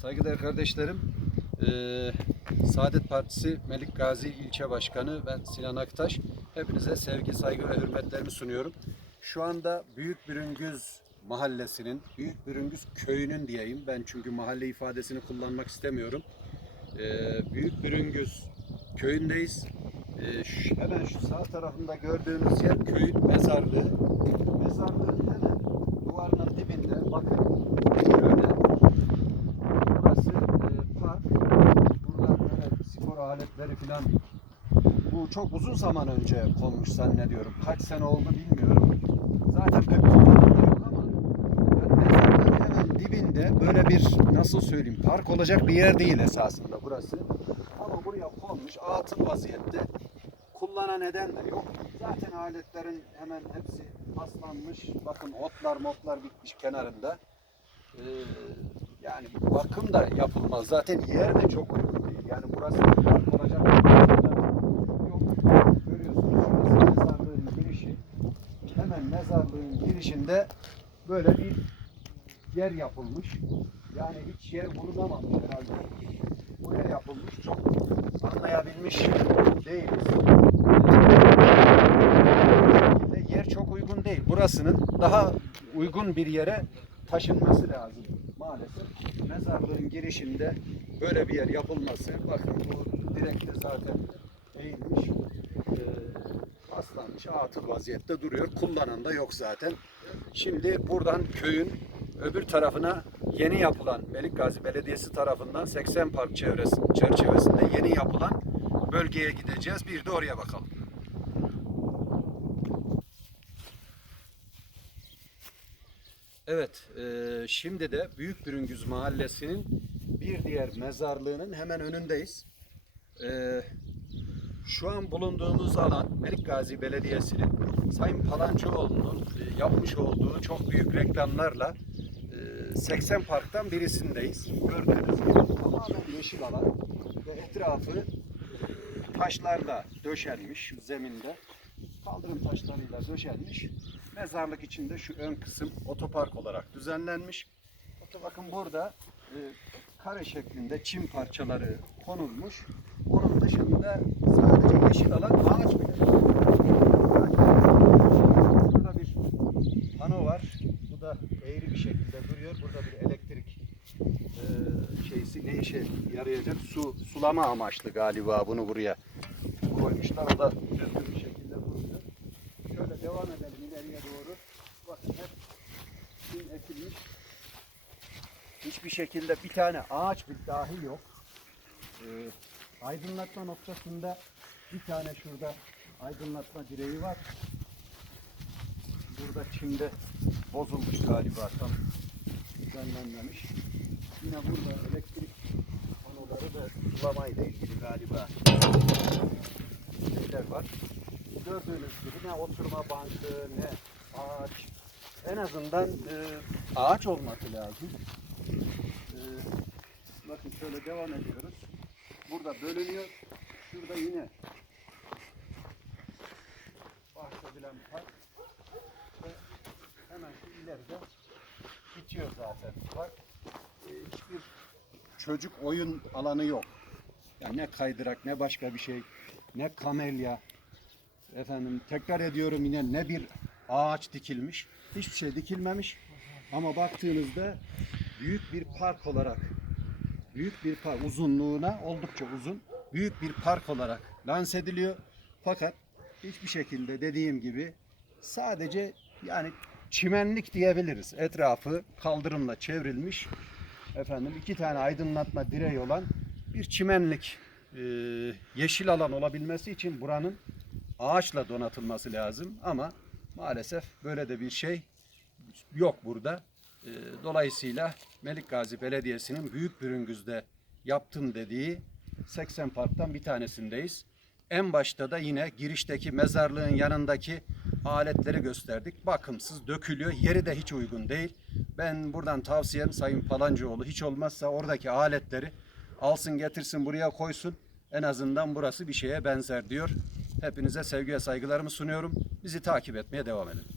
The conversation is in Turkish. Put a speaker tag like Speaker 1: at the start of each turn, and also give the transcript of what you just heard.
Speaker 1: Saygıdeğer kardeşlerim, eee, Saadet Partisi Melik Gazi İlçe Başkanı ben Sinan Aktaş. Hepinize sevgi, saygı ve hürmetlerimi sunuyorum. Şu anda Büyük Bürüngüz Mahallesi'nin, Büyük Bürüngüz Köyü'nün diyeyim. Ben çünkü mahalle ifadesini kullanmak istemiyorum. Eee, Büyük Bürüngüz Köyü'ndeyiz. Şu- hemen şu sağ tarafında gördüğünüz yer köyün mezarlığı. Mezarlığın hemen duvarının dibinde bakın şöyle Burası e, park. Burada böyle spor aletleri filan. Bu çok uzun zaman önce konmuş zannediyorum. Kaç sene oldu bilmiyorum. Zaten pek kullanımda yok ama yani hemen dibinde böyle bir nasıl söyleyeyim park olacak bir yer değil esasında burası. Ama buraya konmuş atıl vaziyette. Kullanan neden de yok. Zaten aletlerin hemen hepsi paslanmış. Bakın otlar motlar bitmiş kenarında. Ee, yani bakım da yapılmaz. Zaten yer de çok. Yani burası de yok. Görüyorsunuz şurası mezarlığın girişi. Hemen mezarlığın girişinde böyle bir yer yapılmış. Yani hiç yer bulunamamış herhalde. Buraya yapılmış. Çok anlayabilmiş değiliz. Ee, yer çok uygun değil. Burasının daha uygun bir yere taşınması lazım maalesef. Mezarlığın girişinde böyle bir yer yapılması, bakın bu direkt de zaten eğilmiş, e, paslanmış, atıl vaziyette duruyor. Kullanan da yok zaten. Şimdi buradan köyün öbür tarafına yeni yapılan Melik Gazi Belediyesi tarafından 80 park çevresi, çerçevesinde yeni yapılan bölgeye gideceğiz. Bir de oraya bakalım. Evet, e, şimdi de Büyük Bürüngüz Mahallesi'nin bir diğer mezarlığının hemen önündeyiz. E, şu an bulunduğumuz alan Melik Gazi Belediyesi'nin Sayın Palancıoğlu'nun e, yapmış olduğu çok büyük reklamlarla e, 80 parktan birisindeyiz. Gördüğünüz gibi tamamen yeşil alan ve etrafı taşlarla döşenmiş zeminde. Kaldırım taşlarıyla döşenmiş. Mezarlık içinde şu ön kısım otopark olarak düzenlenmiş. Bakın burada e, kare şeklinde çim parçaları konulmuş. Onun dışında sadece yeşil alan ağaç. Burada bir pano var. Bu da eğri bir şekilde duruyor. Burada bir elektrik e, şeysi ne işe yarayacak? Su sulama amaçlı galiba bunu buraya koymuşlar. O da düzgün bir şekilde duruyor. Şöyle devam edelim ileriye doğru. Bakın hep çim ekilmiş. Hiçbir şekilde bir tane ağaç bir dahi yok. Ee, aydınlatma noktasında bir tane şurada aydınlatma direği var. Burada çimde bozulmuş galiba tam düzenlenmemiş. Yine burada elektrik panoları da sulamayla ilgili galiba şeyler var. Gördüğünüz gibi ne oturma bankı ne ağaç. En azından e, ağaç olması lazım. E, bakın şöyle devam ediyoruz. Burada bölünüyor. Şurada yine bahsedilen park ve hemen şu ileride bitiyor zaten park. E, hiçbir çocuk oyun alanı yok. Yani ne kaydırak ne başka bir şey ne kamelya efendim tekrar ediyorum yine ne bir ağaç dikilmiş hiçbir şey dikilmemiş ama baktığınızda büyük bir park olarak büyük bir park uzunluğuna oldukça uzun büyük bir park olarak lanse ediliyor. Fakat hiçbir şekilde dediğim gibi sadece yani çimenlik diyebiliriz. Etrafı kaldırımla çevrilmiş efendim iki tane aydınlatma direği olan bir çimenlik e, yeşil alan olabilmesi için buranın ağaçla donatılması lazım. Ama maalesef böyle de bir şey yok burada. E, dolayısıyla Melik Gazi Belediyesi'nin Büyük Bürüngüz'de yaptım dediği 80 parktan bir tanesindeyiz. En başta da yine girişteki mezarlığın yanındaki aletleri gösterdik. Bakımsız dökülüyor. Yeri de hiç uygun değil. Ben buradan tavsiyem Sayın Palancıoğlu hiç olmazsa oradaki aletleri alsın getirsin buraya koysun. En azından burası bir şeye benzer diyor. Hepinize sevgi ve saygılarımı sunuyorum. Bizi takip etmeye devam edin.